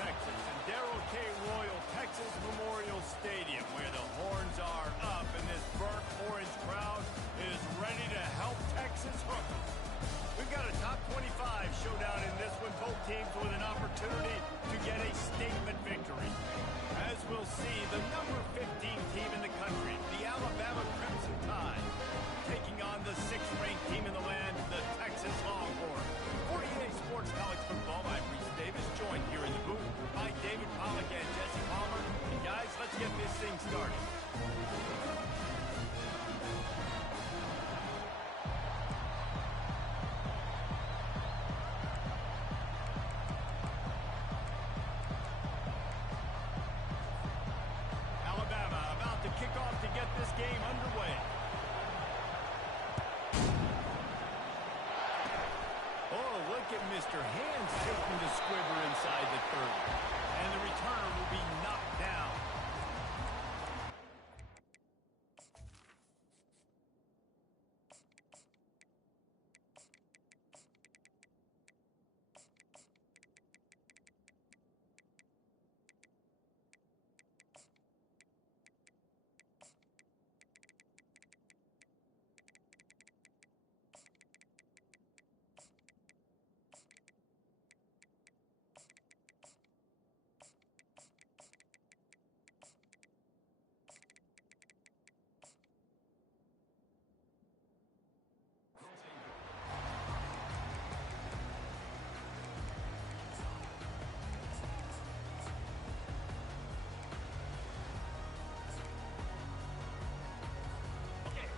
Texas, and Darrell K. Royal Texas Memorial Stadium, where the horns are up and this burnt orange crowd is ready to help Texas hook 'em. We've got a top 25 showdown in this one, both teams with an opportunity to get a statement victory. As we'll see, the number 15 team in the country, the Alabama Crimson Tide, taking on the 6th-ranked team in the land, the Texas Longhorns. For EA Sports College Football, I'm Reese Davis, joined here in the booth by David Pollack and Jesse Palmer. And guys, let's get this thing started. Alabama about to kick off to get this game underway. Oh, look at Mr. Hands taking the squibber inside the 30. And the returner will be knocked down.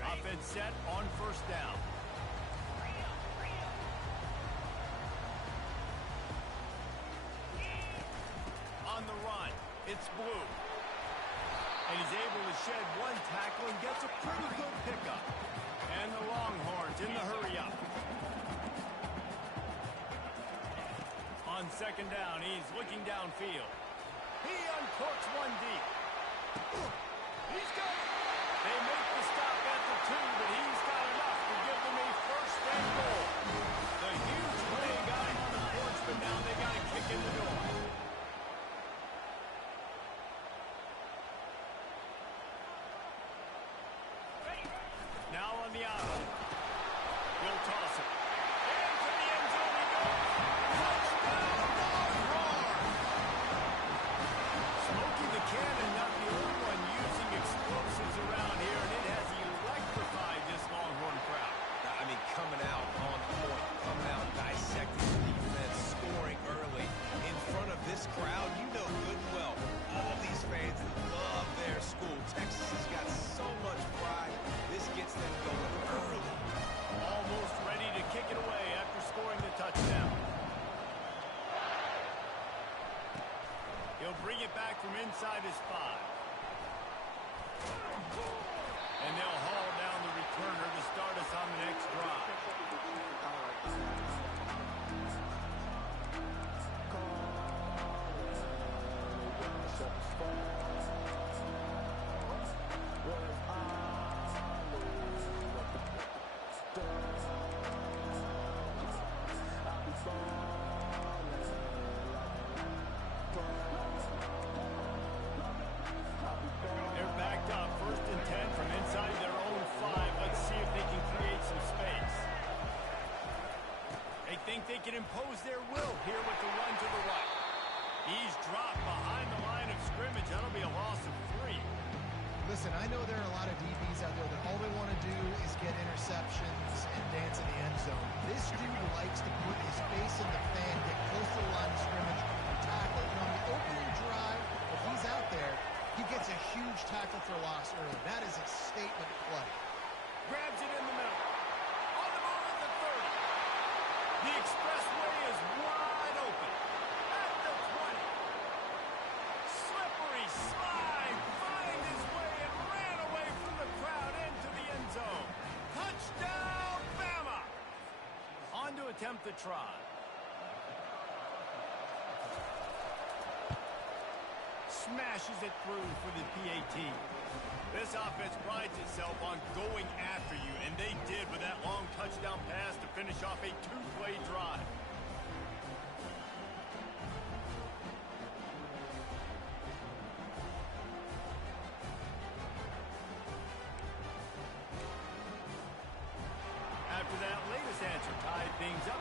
Offense set on first down. On the run, it's Blue. And he's able to shed one tackle and gets a pretty good pickup. And the Longhorns in the hurry up. On second down, he's looking downfield. He uncorks one deep. He's got it. They make the stop at the 2, but he's got enough to give them a first and goal. The huge play got him on the porch, but now they got a kick in the door. Now on the out. He'll toss it. Into the end zone he goes. Touchdown, Longhorns! Smokey the Cannon, not the only one using explosives around here, and it has electrified this Longhorn crowd. I mean, coming out on point, coming out dissecting the defense, scoring early. In front of this crowd, you know good and well, all these fans love their school. Texas has got so much pride. This gets them going early. Almost ready to kick it away after scoring the touchdown. He'll bring it back from inside his 5. And they'll haul down the returner to start us on the next drive. They're backed up, 1st and 10 from inside their own 5. Let's see if they can create some space. They think they can impose their will here with the run to the right. He's dropped behind the line of scrimmage. That'll be a loss of 3. Listen, I know there are a lot of DBs out there that all they want to do is get interceptions and dance in the end zone. This dude likes to put his face in the fan, get close to the line of scrimmage, and tackle. And on the opening drive, if he's out there, he gets a huge tackle for loss early. That is a statement play. Grabs it in the middle. On the move at the 30. The expressway is wide open. At the 20. Slippery slide. Find his way and ran away from the crowd into the end zone. Touchdown, Bama! On to attempt the try. Smashes it through for the PAT. This offense prides itself on going after you, and they did with that long touchdown pass to finish off a 2-play drive.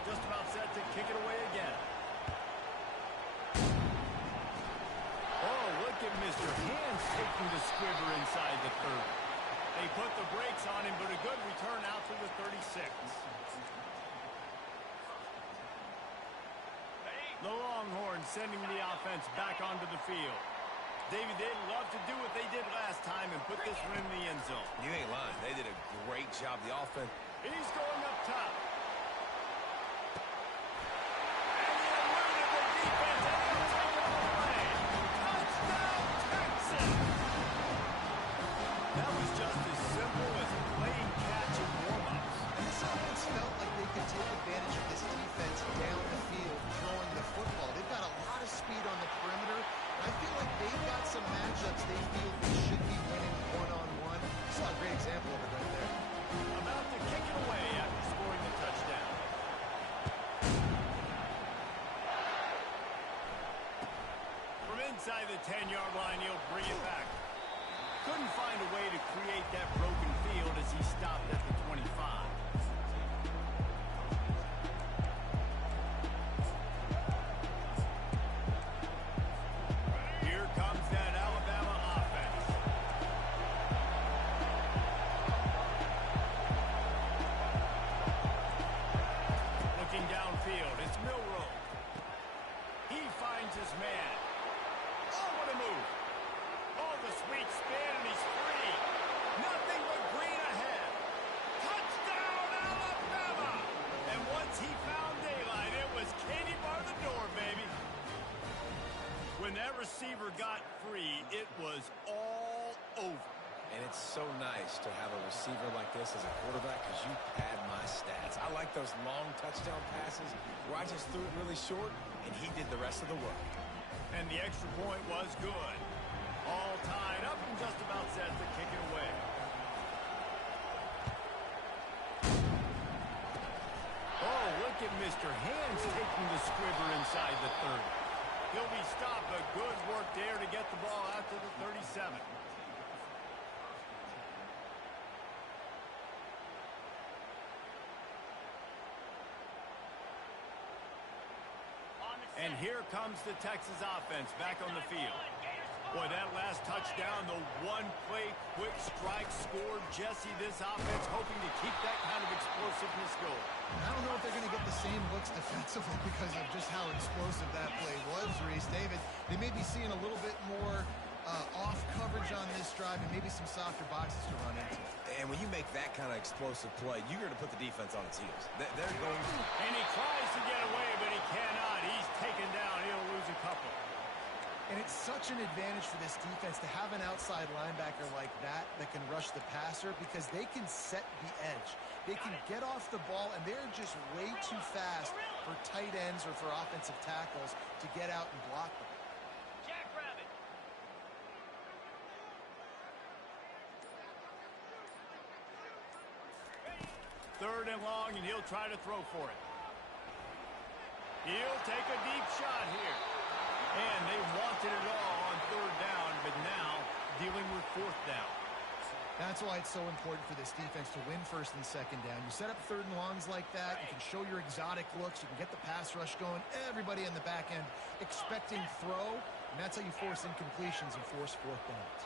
just about set to kick it away again. Oh, look at Mr. Hands taking the squibber inside the 30. They put the brakes on him, but a good return out to the 36. The Longhorns sending the offense back onto the field. David, they'd love to do what they did last time and put this one in the end zone. You ain't lying. They did a great job. The offense. He's going up top. And he eluded the defense, and he'll take it all away. Touchdown, Texas! That was just as simple as playing catch and warm-ups. And this offense felt like they could take advantage of this defense down the field, throwing the football. They've got a lot of speed on the perimeter. I feel like they've got some matchups they feel they should be winning one-on-one. Saw a great example of it right there. About to kick it away after scoring the touchdown. From inside the 10-yard line, he'll bring it back. Couldn't find a way to create that broken field as he stopped at the 25. Here comes that Alabama offense. Looking downfield, it's Milroe. He finds his man. Oh, what a move. Oh, the sweet spin, and he's free. Nothing but green ahead. Touchdown, Alabama! And once he found daylight, it was Katie bar the door, baby. When that receiver got free, it was all over. And it's so nice to have a receiver like this as a quarterback because you pad my stats. I like those long touchdown passes where I just threw it really short, and he did the rest of the work. And the extra point was good. All tied up and just about set to kick it away. Oh, look at Mr. Hands taking the squibber inside the 30. He'll be stopped, but good work there to get the ball out to the 37. And here comes the Texas offense back on the field. Boy, that last touchdown, the one-play quick strike scored. Jesse, this offense hoping to keep that kind of explosiveness going. I don't know if they're going to get the same looks defensively because of just how explosive that play was, Reese. David, they may be seeing a little bit more off coverage on this drive and maybe some softer boxes to run into. And when you make that kind of explosive play, you're going to put the defense on its heels. They're going to. And he tries to get away, but he cannot. He's taken down. He'll lose a couple. And it's such an advantage for this defense to have an outside linebacker like that can rush the passer because they can set the edge. They can get off the ball, and they're just way too fast for tight ends or for offensive tackles to get out and block them. Jackrabbit. Third and long, and he'll try to throw for it. He'll take a deep shot here. And they wanted it all on third down, but now dealing with fourth down. That's why it's so important for this defense to win first and second down. You set up third and longs like that, you can show your exotic looks, you can get the pass rush going, everybody in the back end expecting throw, and that's how you force incompletions and force fourth downs.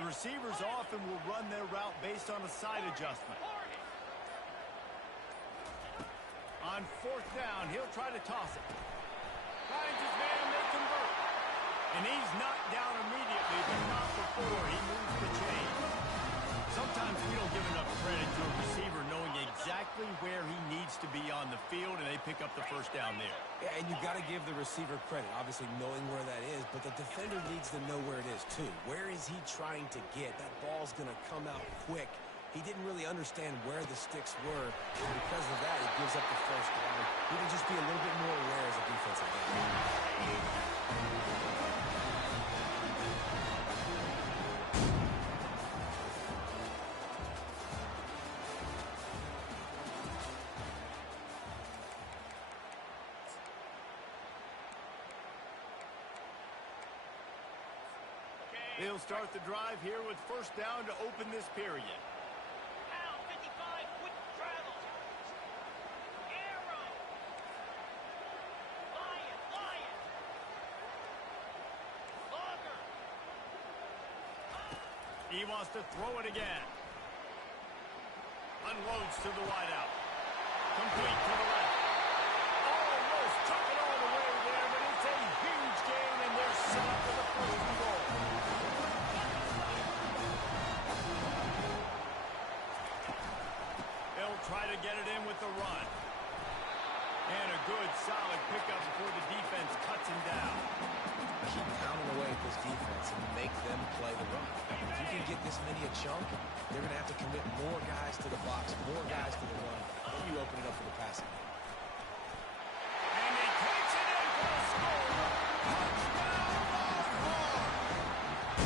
The receivers often will run their route based on a side adjustment. On fourth down, he'll try to toss it. Finds his man, they convert. And he's knocked down immediately, but not before he moves the chain. Sometimes we don't give enough credit to a receiver knowing exactly where he needs to be on the field, and they pick up the first down there. Yeah, and you got to give the receiver credit, obviously knowing where that is, but the defender needs to know where it is too. Where is he trying to get? That ball's going to come out quick. He didn't really understand where the sticks were, and because of that, he gives up the first down. He can just be a little bit more aware as a defensive end. They'll start the drive here with first down to open this period. wants to throw it again. Unloads to the wideout. Complete to the left. Almost took it all the way there, but it's a huge gain, and they're set up for the first and goal. They'll try to get it in with the run. And a good, solid pickup before the defense cuts him down. Keep pounding away at this defense and make them play the run. If you can get this many a chunk, they're going to have to commit more guys to the box, more guys to the run. Then you open it up for the passing. And he takes it in for the score. Touchdown, Longhorns!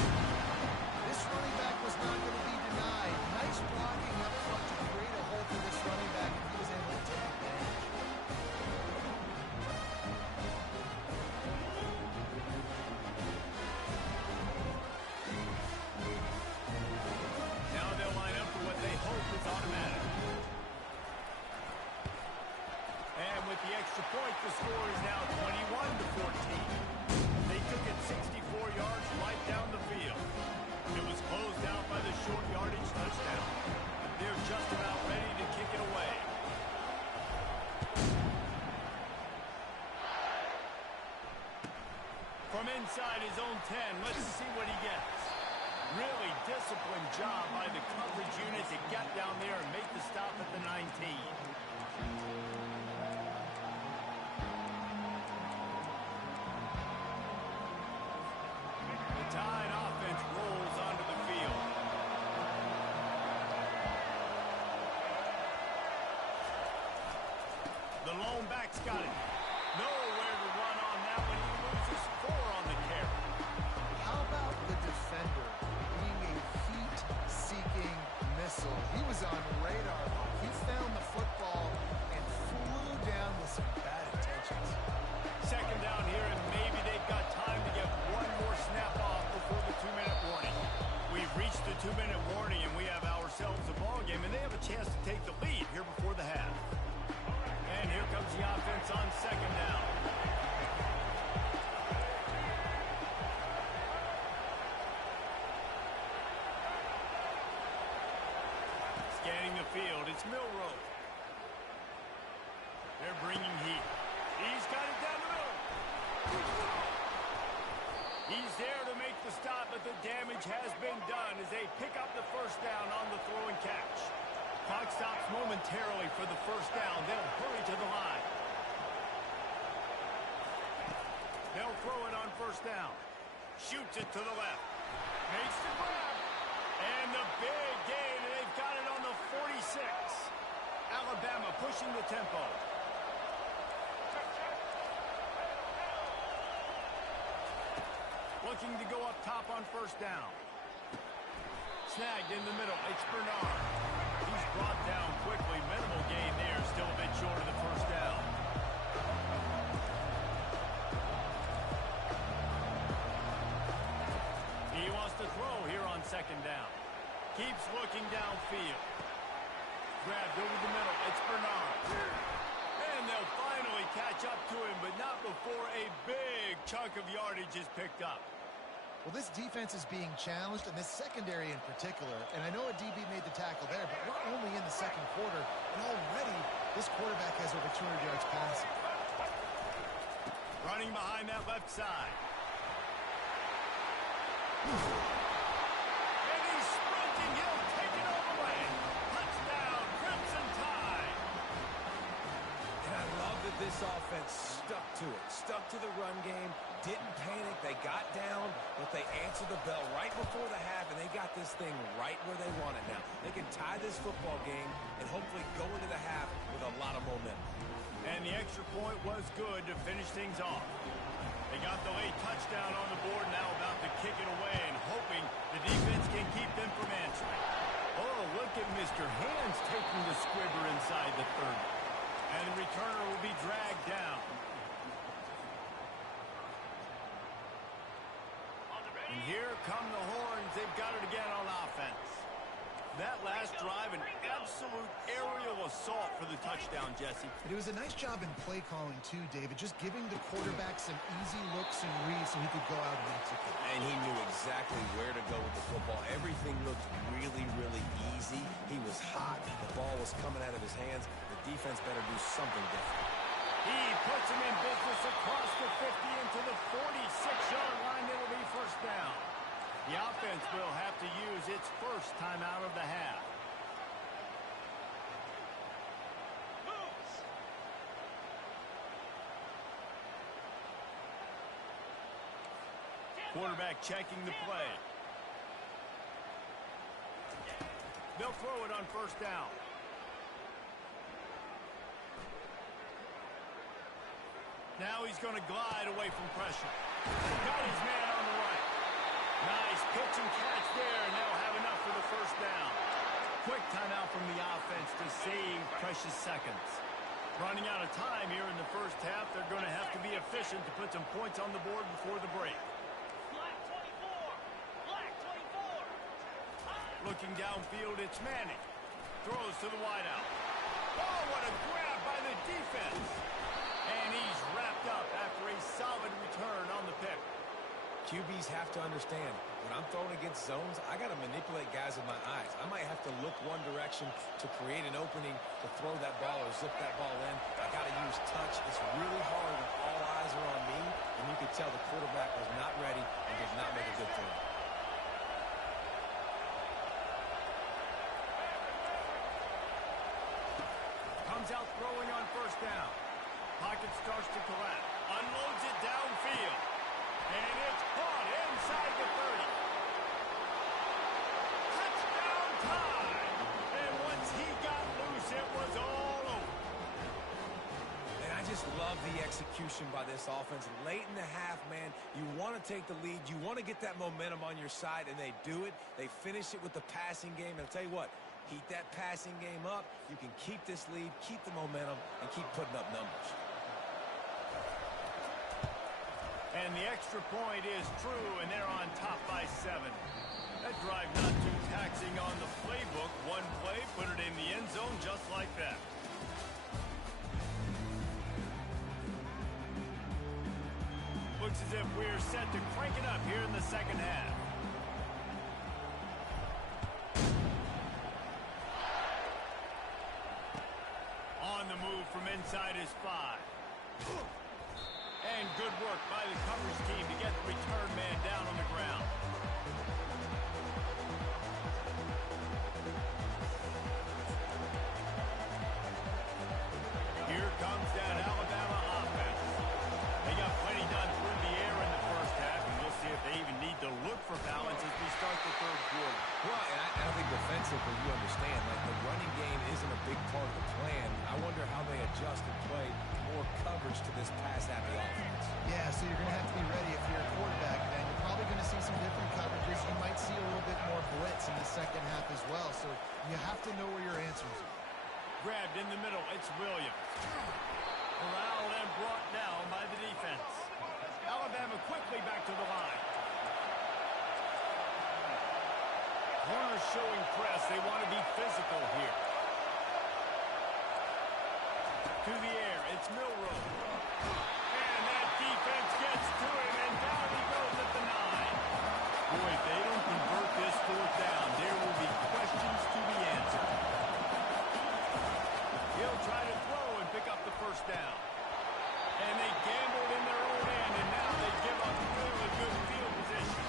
This running back was not going to be denied. Nice blocking up front to create a hole for this running back, and he was able to take advantage. Now they'll line up for what they hope is automatic. And with the extra point, the score is now 21-14. They took it 64 yards right down the field. It was closed out by the short yardage touchdown. They're just about ready to kick it away. From inside his own 10, let's see what he gets. Really disciplined job by the coverage unit to get down there and make the stop at the 19. The Tide offense rolls onto the field. The lone back's got it. Nowhere to run on that one. He loses 4 on the carry. How about the defender being a heat-seeking missile? He was on radar. He found the football and flew down with some bad intentions. Second down here, and maybe they've got time to get one more snap off before the 2-minute warning. We've reached the 2-minute warning, and we have ourselves a ball game, and they have a chance to take the lead here before the half. And here comes the offense on second down. Scanning the field, it's Milroe. They're bringing heat. He's got it down the middle. He's there to make the stop, but the damage has been done as they pick up the first down on the throw and catch. Clock stops momentarily for the first down. They'll hurry to the line. They'll throw it on first down. Shoots it to the left. Makes the grab. And the big gain, and they've got it on the 46. Alabama pushing the tempo. Looking to go up top on first down. Snagged in the middle. It's Bernard. He's brought down quickly. Minimal gain there. Still a bit short of the first down. He wants to throw here on second down. Keeps looking downfield. Grabbed over the middle. It's Bernard. And they'll finally catch up to him, but not before a big chunk of yardage is picked up. Well, this defense is being challenged, and this secondary in particular. And I know a DB made the tackle there, but we're only in the second quarter, and already this quarterback has over 200 yards passing. Running behind that left side. And he's sprinting. He'll take it all the way. Touchdown, Crimson Tide. And I love that this offense stuck to it. Stuck to the run game. Didn't panic. They got down, but they answered the bell right before the half, and they got this thing right where they want it now. They can tie this football game and hopefully go into the half with a lot of momentum. And the extra point was good to finish things off. They got the late touchdown on the board, now about to kick it away and hoping the defense can keep them from answering. Oh, look at Mr. Hands taking the squibber inside the 30. And the returner will be dragged down. And here come the Horns. They've got it again on offense. That last drive, an absolute aerial assault for the touchdown, Jesse. It was a nice job in play calling, too, David, just giving the quarterback some easy looks and reads so he could go out and execute. And he knew exactly where to go with the football. Everything looked really, really easy. He was hot. The ball was coming out of his hands. The defense better do something different. He puts him in business across the 50 into the 46-yard line. It'll be first down. The offense will have to use its first timeout of the half. Quarterback checking the play. They'll throw it on first down. Now he's going to glide away from pressure. Got his man on the right. Nice pitch and catch there, and they'll have enough for the first down. Quick timeout from the offense to save precious seconds. Running out of time here in the first half, they're going to have to be efficient to put some points on the board before the break. Looking downfield, it's Manning. Throws to the wideout. Oh, what a grab by the defense. And he's wrapped up after a solid return on the pick. QBs have to understand, when I'm throwing against zones, I got to manipulate guys with my eyes. I might have to look one direction to create an opening to throw that ball or zip that ball in. I got to use touch. It's really hard when all eyes are on me, and you could tell the quarterback was not ready and did not make a good throw. Comes out throwing on first down. Pocket starts to collapse. Unloads it downfield. And it's caught inside the 30. Touchdown time! And once he got loose, it was all over. And I just love the execution by this offense. Late in the half, man, you want to take the lead. You want to get that momentum on your side, and they do it. They finish it with the passing game. And I'll tell you what, heat that passing game up. You can keep this lead, keep the momentum, and keep putting up numbers. And the extra point is true, and they're on top by 7. That drive not too taxing on the playbook. One play, put it in the end zone just like that. Looks as if we're set to crank it up here in the second half. On the move from inside his 5. And good work by the coverage team to get the return man down on the ground. Here comes that Alabama offense. They got plenty done through the air in the first half, and we'll see if they even need to look for balance as we start the third quarter. Well, and I think defensively, you understand, like the running game isn't a big part of the plan. I wonder how they adjust and play more coverage to this pass-happy offense. Yeah, so you're going to have to be ready if you're a quarterback, then. You're probably going to see some different coverages. You might see a little bit more blitz in the second half as well, so you have to know where your answers are. Grabbed in the middle, it's Williams. Corralled and brought down by the defense. Alabama quickly back to the line. Corners showing press. They want to be physical here. To the air, it's Milroe. And that defense gets to him, and down he goes at the 9. Boy, if they don't convert this fourth down, there will be questions to be answered. He'll try to throw and pick up the first down. And they gambled in their own end, and now they give up really good field position.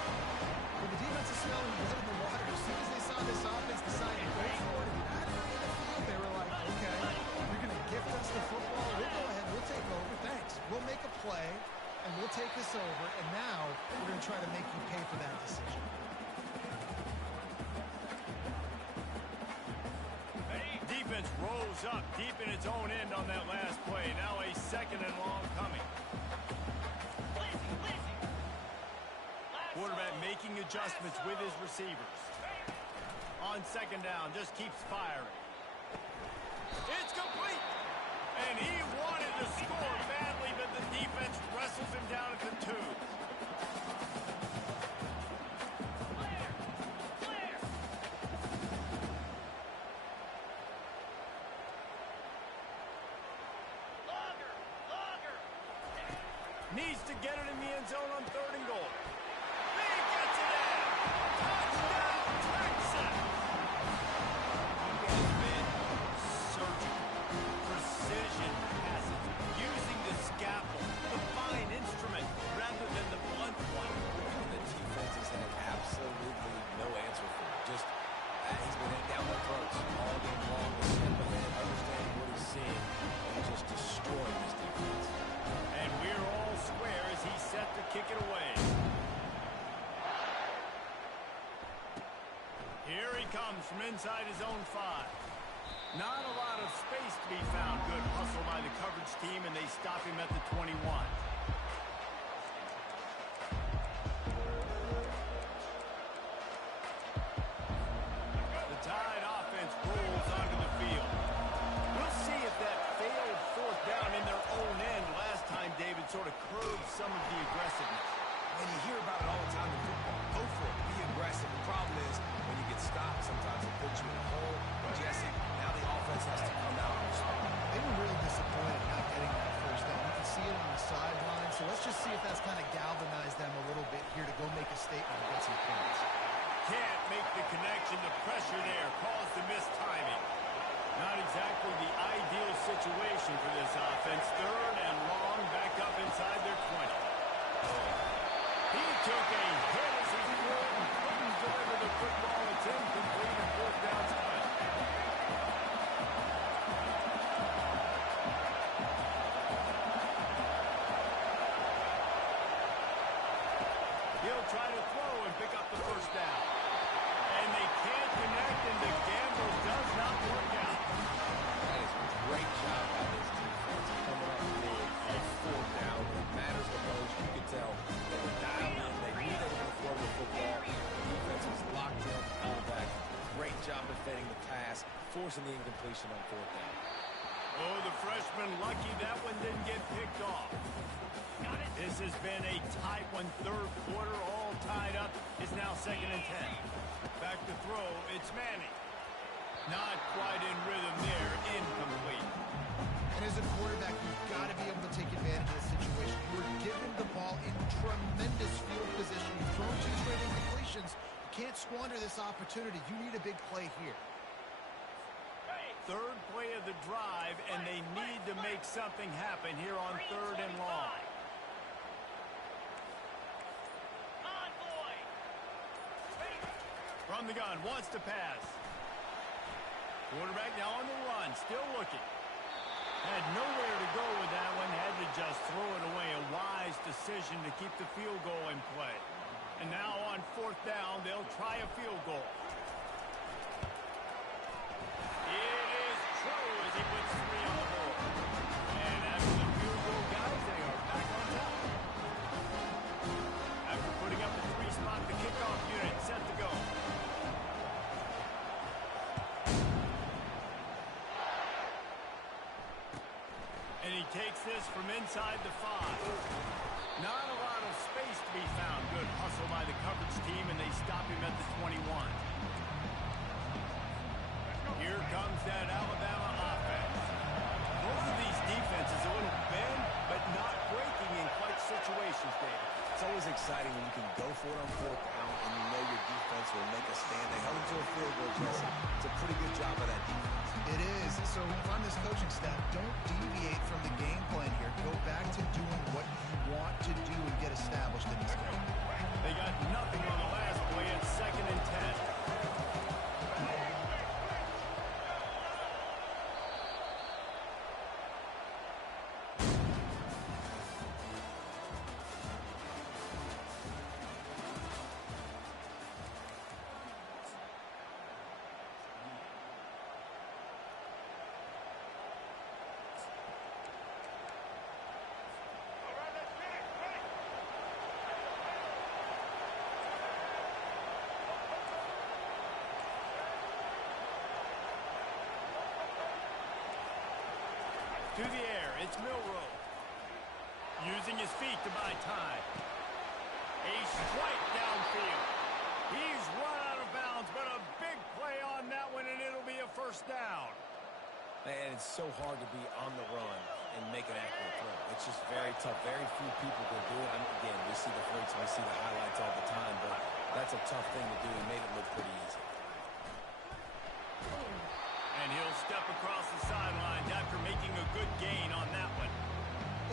Well, the defense is smelling blood in the water. As soon as they saw this offense decide to go for it and not really in the field, they were like, okay, you're going to gift us the football. We'll go ahead. We'll take over. Thanks. We'll make a play, and we'll take this over. And now we're going to try to make you pay for that decision. Defense rolls up deep in its own end on that last play. Now a second and long coming. Quarterback making adjustments with his receivers. On second down, just keeps firing. It's complete! And he wanted to score badly, but the defense wrestles him down at the 2. Needs to get it in the end zone on 3rd and goal. He gets it in. Touchdown, Texas. He has been surgical. Precision passes. Using the scalpel, the fine instrument, rather than the blunt one. The defense has had absolutely no answer for it. Just, he's been hitting down their throats all game long. To step ahead, understanding what he's seeing, and just destroying this defense. And we're all square as he's set to kick it away. Here he comes from inside his own 5. Not a lot of space to be found. Good hustle by the coverage team, and they stop him at the 21. The Tide offense rolls onto the field. We'll see if that failed 4th down in their own end last time David sort of curbed some of the aggressiveness. And you hear about it all the time in football. Go for it. Be aggressive. The problem is when you get stopped, sometimes it puts you in a hole. Jesse, now the offense has to come out and respond. They were really disappointed not getting that 1st down. You can see it on the sideline. So let's just see if that's kind of galvanized them a little bit here to go make a statement and get some points. Can't make the connection. The pressure there caused the missed timing. Not exactly the ideal situation for this offense. 3rd and long, back up inside their 20. He took a hit as he threw it and couldn't deliver the football. It's incomplete and 4th down time. He'll try to throw and pick up the 1st down. And they can't connect, and the gamble does not work out. That is a great job by this defense coming up big on 4th down. It matters the most. You can tell they were dialed in. They knew they were going to throw the football. The defense was locked in, pulled back. Great job defending the pass, forcing the incompletion on 4th down. Oh, the freshman lucky that one didn't get picked off. This has been a tight one. 3rd quarter, all tied up. It's now 2nd and 10. Back to throw. It's Manning. Not quite in rhythm there. Incomplete. And as a quarterback, you've got to be able to take advantage of the situation. You were given the ball in tremendous field position. You've thrown 2 straight incompletions. You can't squander this opportunity. You need a big play here. 3rd play of the drive, and they need to make something happen here on 3rd and long. From the gun, wants to pass. Quarterback now on the run, still looking. Had nowhere to go with that one, had to just throw it away. A wise decision to keep the field goal in play. And now on 4th down, they'll try a field goal. It is true as he puts 3 on the board. And after the field goal, guys, they are back on top. After putting up the 3 spot, the kickoff unit set to go. And he takes this from inside the 5. Not a lot of space to be found. Good hustle by the coverage team, and they stop him at the 21. Here comes that Alabama offense. Both of these defenses a little bend, but not breaking in clutch situations, David. It's always exciting when you can go for it on 4th down and you know your defense will make a stand. They held them to a field goal, Jesse. It's a pretty good job by that defense. It is. So if I'm this coaching staff, don't deviate from the game plan here. Go back to doing what you want to do and get established in this game. They got nothing on the last play at 2nd and 10. To the air, it's Milroe. Using his feet to buy time. A strike downfield. He's run out of bounds, but a big play on that one, and it'll be a 1st down. And it's so hard to be on the run and make an accurate throw. It's just very tough. Very few people can do it. I mean, again, we see the flicks, we see the highlights all the time, but that's a tough thing to do. He made it look pretty easy. And he'll step across the sidelines after making a good gain on that one.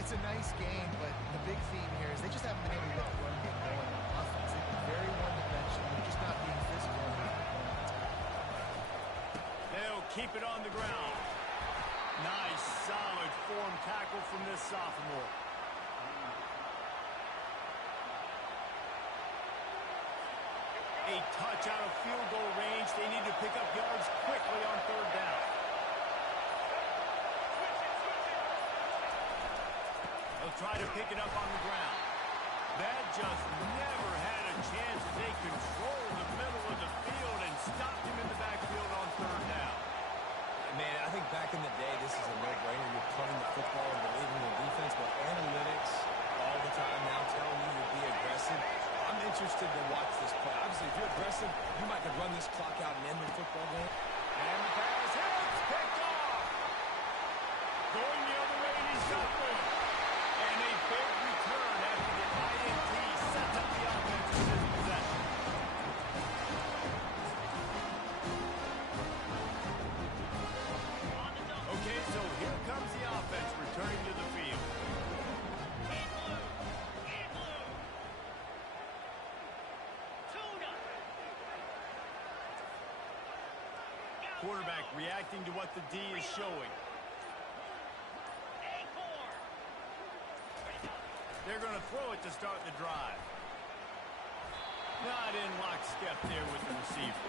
It's a nice game, but the big theme here is they just haven't been able to get the run game going on offense. They've been very one-dimensional. They're just not being physical enough. They'll keep it on the ground. Nice, solid form tackle from this sophomore. A touch out of field goal range. They need to pick up yards quickly on third down. They'll try to pick it up on the ground. That just never had a chance as they controlled the middle of the field and stopped him in the backfield on third down. Man, I think back in the day, this is a no-brainer. You're playing the football and believing in the defense, but analytics all the time now telling you to be aggressive. I'm interested to watch this play. Obviously, if you're aggressive, you might could run this clock out and end the football game. And the pass hits, picked off. Going the other way, and he's got room. And a big return after the INT sets up the offense with his possession. Okay, so here comes the offense returning to the field. Quarterback reacting to what the D is showing. They're going to throw it to start the drive. Not in lockstep there with the receiver.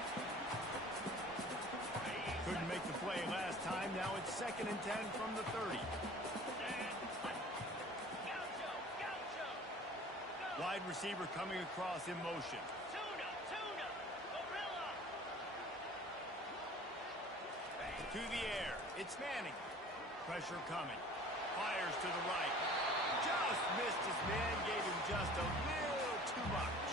Couldn't make the play last time. Now it's 2nd and 10 from the 30. Wide receiver coming across in motion. To the air. It's Manning. Pressure coming. Fires to the right. Just missed his man. Gave him just a little too much.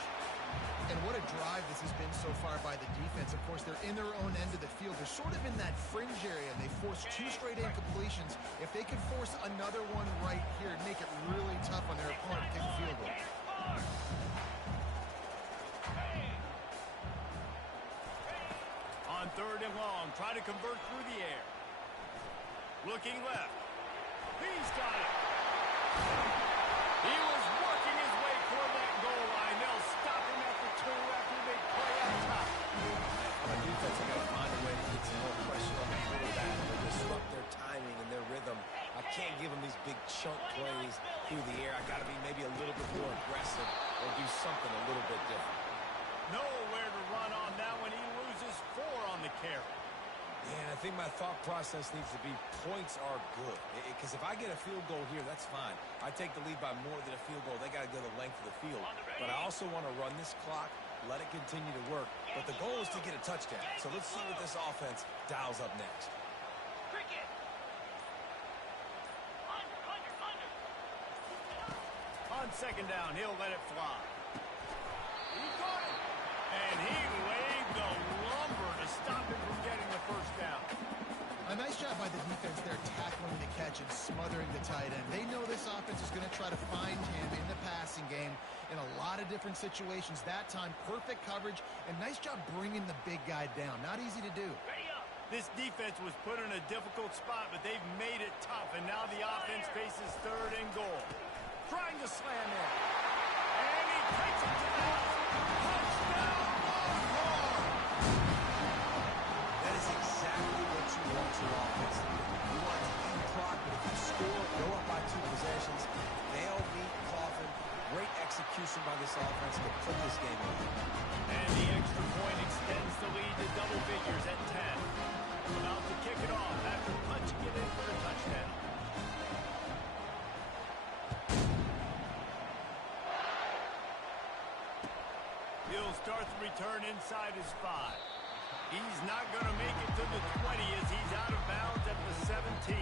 And what a drive this has been so far by the defense. Of course, they're in their own end of the field. They're sort of in that fringe area. They forced 2 straight incompletions. If they could force another one right here, it'd make it really tough on their opponent to kick a field goal. On 3rd and long, try to convert through the air. Looking left. He's got it. He was working his way toward that goal line. They'll stop him at the 2 after the big play up top. On the defense, they got to find a way to get some more pressure on the quarterback or disrupt their timing and their rhythm. I can't give them these big chunk plays through the air. I got to be maybe a little bit more aggressive or do something a little bit different. Nowhere to run on that one. He loses 4 on the carry. Yeah, I think my thought process needs to be points are good. Because if I get a field goal here, that's fine. I take the lead by more than a field goal. They got to go the length of the field. But I also want to run this clock, let it continue to work. But the goal is to get a touchdown. So let's see what this offense dials up next. On 2nd down, he'll let it fly. He caught it. And he laid the lumber to stop him from getting the 1st down. A nice job by the defense there tackling the catch and smothering the tight end. They know this offense is going to try to find him in the passing game in a lot of different situations. That time, perfect coverage, and nice job bringing the big guy down. Not easy to do. This defense was put in a difficult spot, but they've made it tough, and now the offense faces 3rd and goal. Trying to slam in. And he takes it to the house. Touchdown, Longhorn! That is exactly what you want your offense to do. You want to eat clock, but if you score, go up by 2 possessions, nail beat Coffin. Great execution by this offense to put this game away. And the extra point extends the lead to double figures at 10. About to kick it off after punching it in for a touchdown. He'll start the return inside his 5. He's not going to make it to the 20 as he's out of bounds at the 17.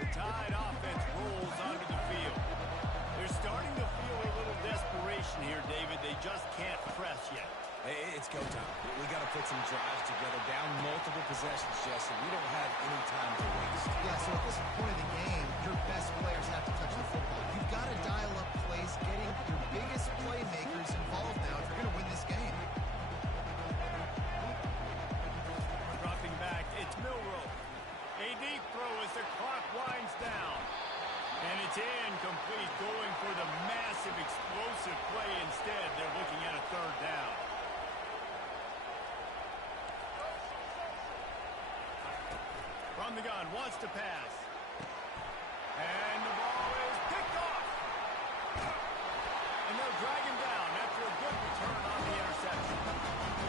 The Tide offense rolls onto the field. They're starting to feel a little desperation here, David. They just can't press yet. Hey, it's go time. We got to put some drives together, down multiple possessions, Jesse. We don't have any time to waste. Yeah, so at this point of the game, your best players have to touch the football. You've got to dial up plays, getting your biggest playmakers involved now if you're going to win this game. Dropping back, it's Milroe. A deep throw as the clock winds down. And it's incomplete, going for the massive explosive play instead. They're looking at a third down. From the gun, wants to pass. And the ball is picked off. And they'll drag him down after a good return on the interception.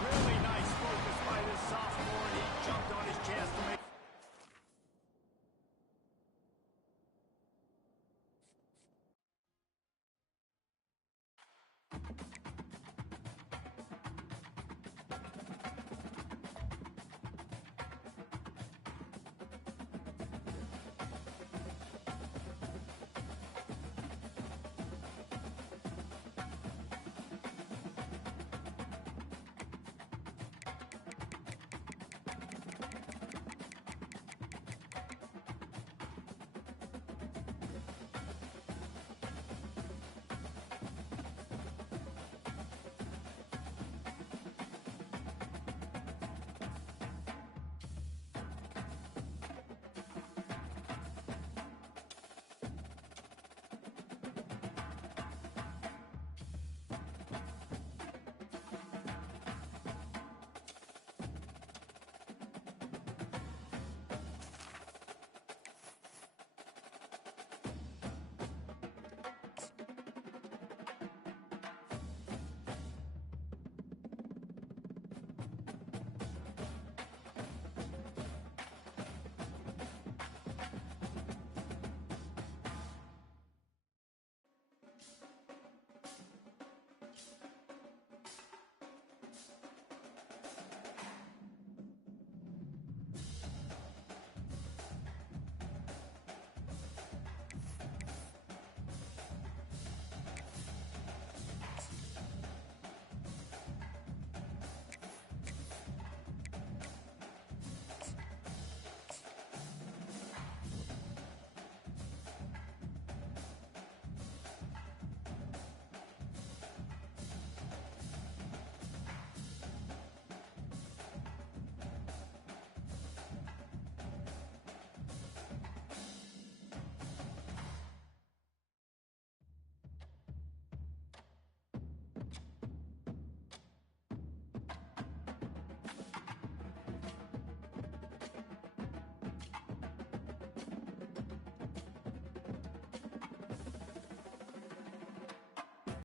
Really nice focus by this sophomore, and he jumped on his chance to make.